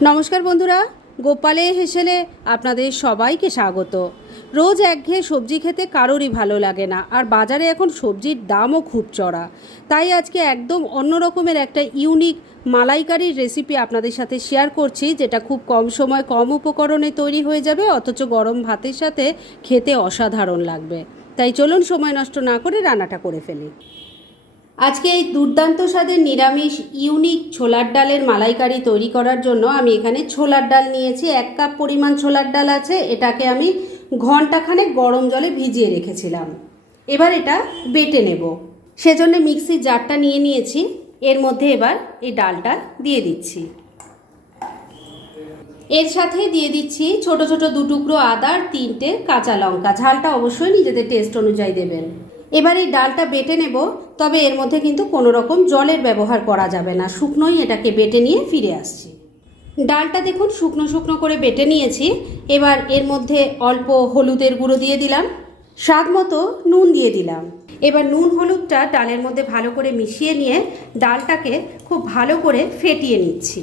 নমস্কার বন্ধুরা, গোপালে হেসেলে আপনাদের সবাইকে স্বাগত। রোজ একঘেয়ে সবজি খেতে কারোরই ভালো লাগে না, আর বাজারে এখন সবজির দামও খুব চড়া। তাই আজকে একদম অন্য রকমের একটা ইউনিক মালাইকারির রেসিপি আপনাদের সাথে শেয়ার করছি, যেটা খুব কম সময় কম উপকরণে তৈরি হয়ে যাবে, অথচ গরম ভাতের সাথে খেতে অসাধারণ লাগবে। তাই চলুন সময় নষ্ট না করে রান্নাটা করে ফেলি। আজকে এই দুর্দান্ত স্বাদের নিরামিষ, ইউনিক ছোলার ডালের মালাইকারি তৈরি করার জন্য আমি এখানে ছোলার ডাল নিয়েছি। এক কাপ পরিমাণ ছোলার ডাল আছে। এটাকে আমি ঘন্টাখানেক গরম জলে ভিজিয়ে রেখেছিলাম। এবার এটা বেটে নেব। সেজন্য মিক্সির জারটা নিয়ে নিয়েছি। এর মধ্যে এবার এই ডালটা দিয়ে দিচ্ছি। এর সাথে দিয়ে দিচ্ছি ছোট ছোট দু টুকরো আদা আর তিনটে কাঁচা লঙ্কা। ঝালটা অবশ্যই নিজেদের টেস্ট অনুযায়ী দেবেন। এবার এই ডালটা বেটে নেব, তবে এর মধ্যে কিন্তু কোনো রকম জলের ব্যবহার করা যাবে না, শুকনোই এটাকে বেটে নিয়ে ফিরে আসছি। ডালটা দেখুন শুকনো শুকনো করে বেটে নিয়েছি, এবার এর মধ্যে অল্প হলুদের গুঁড়ো দিয়ে দিলাম, স্বাদ মতো নুন দিয়ে দিলাম। এবার নুন হলুদটা ডালের মধ্যে ভালো করে মিশিয়ে নিয়ে ডালটাকে খুব ভালো করে ফেটিয়ে নিচ্ছি।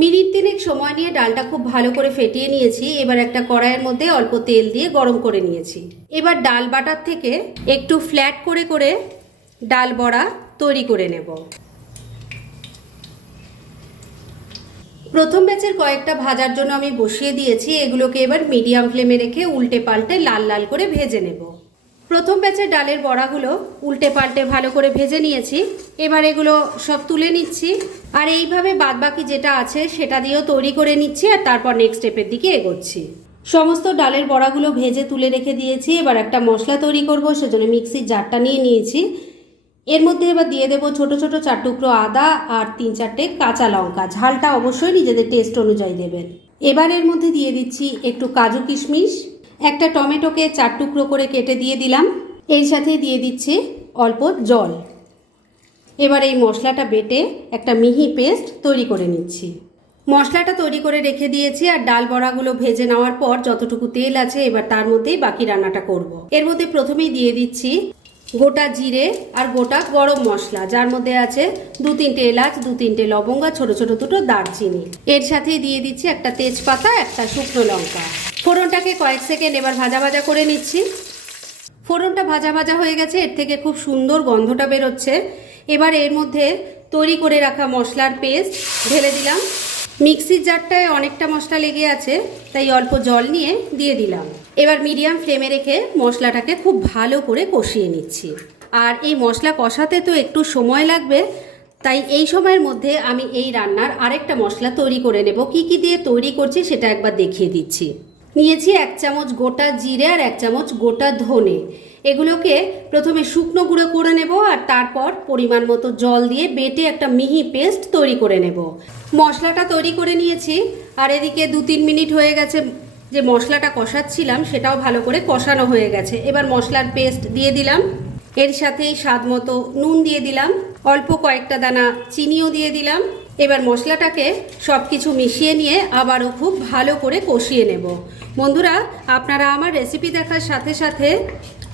মিনিট তিনেক সময় নিয়ে ডালটা খুব ভালো করে ফেটিয়ে নিয়েছি। এবার একটা কড়াইয়ের মধ্যে অল্প তেল দিয়ে গরম করে নিয়েছি। এবার ডাল বাটার থেকে একটু ফ্ল্যাট করে করে ডাল বড়া তৈরি করে নেব। প্রথম ব্যাচের কয়েকটা ভাজার জন্য আমি বসিয়ে দিয়েছি। এগুলোকে এবার মিডিয়াম ফ্লেমে রেখে উল্টে পাল্টে লাল লাল করে ভেজে নেব। প্রথম ব্যাচের ডালের বড়াগুলো উল্টে পাল্টে ভালো করে ভেজে নিয়েছি। এবার এগুলো সব তুলে নিচ্ছি। আর এইভাবে বাদবাকি যেটা আছে সেটা দিয়েও তৈরি করে নিচ্ছি আর তারপর নেক্সট স্টেপের দিকে এগোচ্ছি। সমস্ত ডালের বড়াগুলো ভেজে তুলে রেখে দিয়েছি। এবার একটা মশলা তৈরি করব, সেজন্য মিক্সির জারটা নিয়ে নিয়েছি। এর মধ্যে এবার দিয়ে দেবো ছোট ছোট চার টুকরো আদা আর তিন চারটে কাঁচা লঙ্কা। ঝালটা অবশ্যই নিজেদের টেস্ট অনুযায়ী দেবেন। এবার এর মধ্যে দিয়ে দিচ্ছি একটু কাজু কিশমিশ। একটা টমেটোকে চার টুকরো করে কেটে দিয়ে দিলাম। এর সাথে দিয়ে দিচ্ছি অল্প জল। এবার এই মশলাটা বেটে একটা মিহি পেস্ট তৈরি করে নিচ্ছি। মশলাটা তৈরি করে রেখে দিয়েছি আর ডাল বড়াগুলো ভেজে নেওয়ার পর যতটুকু তেল আছে এবার তার মধ্যেই বাকি রান্নাটা করব। এর মধ্যে প্রথমেই দিয়ে দিচ্ছি গোটা জিরে আর গোটা গরম মশলা, যার মধ্যে আছে দু তিনটে এলাচ, দু তিনটে লবঙ্গ ছোট ছোট দুটো দারচিনি। এর সাথেই দিয়ে দিচ্ছি একটা তেজপাতা, একটা শুকনো লঙ্কা। ফোড়নটাকে কয়েক সেকেন্ড এবার ভাজা ভাজা করে নিচ্ছি। ফোড়নটা ভাজা ভাজা হয়ে গেছে, এর থেকে খুব সুন্দর গন্ধটা বেরোচ্ছে। এবার এর মধ্যে তৈরি করে রাখা মশলার পেস্ট ঢেলে দিলাম। মিক্সির জারটায় অনেকটা মশলা লেগে আছে, তাই অল্প জল নিয়ে দিয়ে দিলাম। এবার মিডিয়াম ফ্লেমে রেখে মশলাটাকে খুব ভালো করে কষিয়ে নিচ্ছি। আর এই মশলা কষাতে তো একটু সময় লাগবে, তাই এই সময়ের মধ্যে আমি এই রান্নার আরেকটা মশলা তৈরি করে নেব। কি কি দিয়ে তৈরি করছি সেটা একবার দেখিয়ে দিচ্ছি। নিয়েছি এক চামচ গোটা জিরে আর এক চামচ গোটা ধনে। এগুলোকে প্রথমে শুকনো গুঁড়ো করে নেব আর তারপর পরিমাণ মতো জল দিয়ে বেটে একটা মিহি পেস্ট তৈরি করে নেব। মশলাটা তৈরি করে নিয়েছি, আর এদিকে দু তিন মিনিট হয়ে গেছে যে মশলাটা কষাচ্ছিলাম, সেটাও ভালো করে কষানো হয়ে গেছে। এবার মশলার পেস্ট দিয়ে দিলাম। এর সাথেই স্বাদ মতো নুন দিয়ে দিলাম। অল্প কয়েকটা দানা চিনিও দিয়ে দিলাম। এবার মশলাটাকে সব কিছু মিশিয়ে নিয়ে আবারও খুব ভালো করে কষিয়ে নেব। বন্ধুরা, আপনারা আমার রেসিপি দেখার সাথে সাথে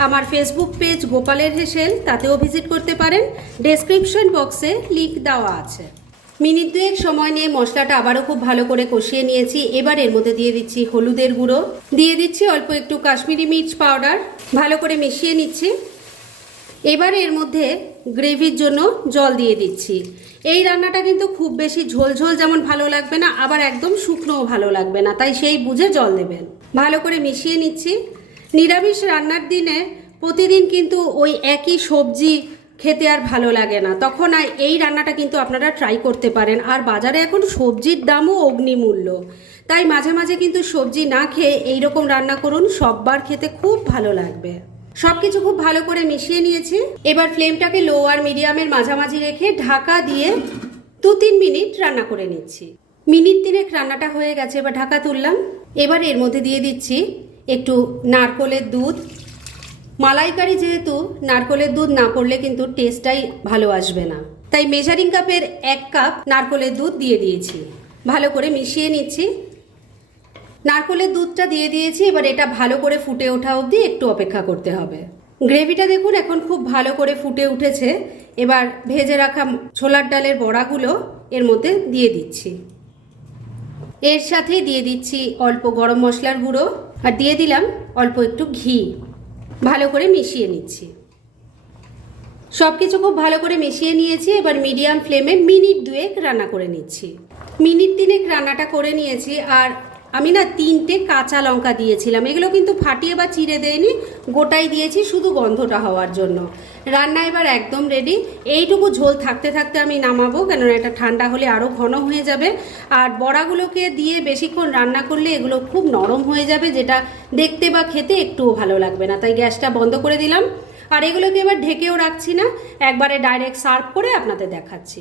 আমার ফেসবুক পেজ গোপালের হেসেল, তাতেও ভিজিট করতে পারেন। ডেসক্রিপশন বক্সে লিংক দেওয়া আছে। মিনিট দুয়েক সময় নিয়ে মশলাটা আবারও খুব ভালো করে কষিয়ে নিয়েছি। এবার এর মধ্যে দিয়ে দিচ্ছি হলুদের গুঁড়ো। দিয়ে দিচ্ছি অল্প একটু কাশ্মীরি মির্চ পাউডার। ভালো করে মিশিয়ে নিচ্ছি। এবার এর মধ্যে গ্রেভির জন্য জল দিয়ে দিচ্ছি। এই রান্নাটা কিন্তু খুব বেশি ঝোল ঝোল যেমন ভালো লাগবে না, আবার একদম শুকনোও ভালো লাগবে না, তাই সেই বুঝে জল দেবেন। ভালো করে মিশিয়ে নিচ্ছি। নিরামিষ রান্নার দিনে প্রতিদিন কিন্তু ওই একই সবজি খেতে আর ভালো লাগে না। তখন এই রান্নাটা কিন্তু আপনারা ট্রাই করতে পারেন। আর বাজারে এখন সবজির দামও অগ্নিমূল্য। তাই মাঝে মাঝে কিন্তু সবজি না খেয়ে এই রকম রান্না করুন, সববার খেতে খুব ভালো লাগবে। সব কিছু খুব ভালো করে মিশিয়ে নিয়েছি। এবার ফ্লেমটাকে লো আর মিডিয়ামের মাঝামাঝি রেখে ঢাকা দিয়ে দু তিন মিনিট রান্না করে নিচ্ছি। মিনিট তিনেক রান্নাটা হয়ে গেছে, এবার ঢাকা তুললাম। এবার এর মধ্যে দিয়ে দিচ্ছি একটু নারকোলের দুধ মালাইকারি যেহেতু, নারকোলের দুধ না পড়লে কিন্তু টেস্টটাই ভালো আসবে না। তাই মেজারিং কাপের এক কাপ নারকোলের দুধ দিয়ে দিয়েছি। ভালো করে মিশিয়ে নিচ্ছি। নারকোলের দুধটা দিয়ে দিয়েছি, এবার এটা ভালো করে ফুটে ওঠা অবধি একটু অপেক্ষা করতে হবে। গ্রেভিটা দেখুন, এখন খুব ভালো করে ফুটে উঠেছে। এবার ভেজে রাখা ছোলার ডালের বড়াগুলো এর মধ্যে দিয়ে দিচ্ছি। এর সাথেই দিয়ে দিচ্ছি অল্প গরম মশলার গুঁড়ো। আর দিয়ে দিলাম অল্প একটু ঘি। ভালো করে মিশিয়ে নিচ্ছি। সব কিছু খুব ভালো করে মিশিয়ে নিয়েছি, এবার মিডিয়াম ফ্লেমে মিনিট দুয়েক রান্না করে নিচ্ছি। মিনিট তিনেক রান্নাটা করে নিয়েছি, আর আমি না তিনটে কাঁচা লঙ্কা দিয়েছিলাম। এগুলো কিন্তু ফাটিয়ে বা চিড়ে দেয়নি, গোটাই দিয়েছি শুধু গন্ধটা হওয়ার জন্য। রান্না এবার একদম রেডি এইটুকু ঝোল থাকতে থাকতে আমি নামাবো, কেননা এটা ঠান্ডা হলে আরও ঘন হয়ে যাবে। আর বড়াগুলোকে দিয়ে বেশিক্ষণ রান্না করলে এগুলো খুব নরম হয়ে যাবে, যেটা দেখতে বা খেতে একটুও ভালো লাগবে না। তাই গ্যাসটা বন্ধ করে দিলাম। আর এগুলোকে এবার ঢেকেও রাখছি না। একবারে ডাইরেক্ট সার্ভ করে আপনাদের দেখাচ্ছি।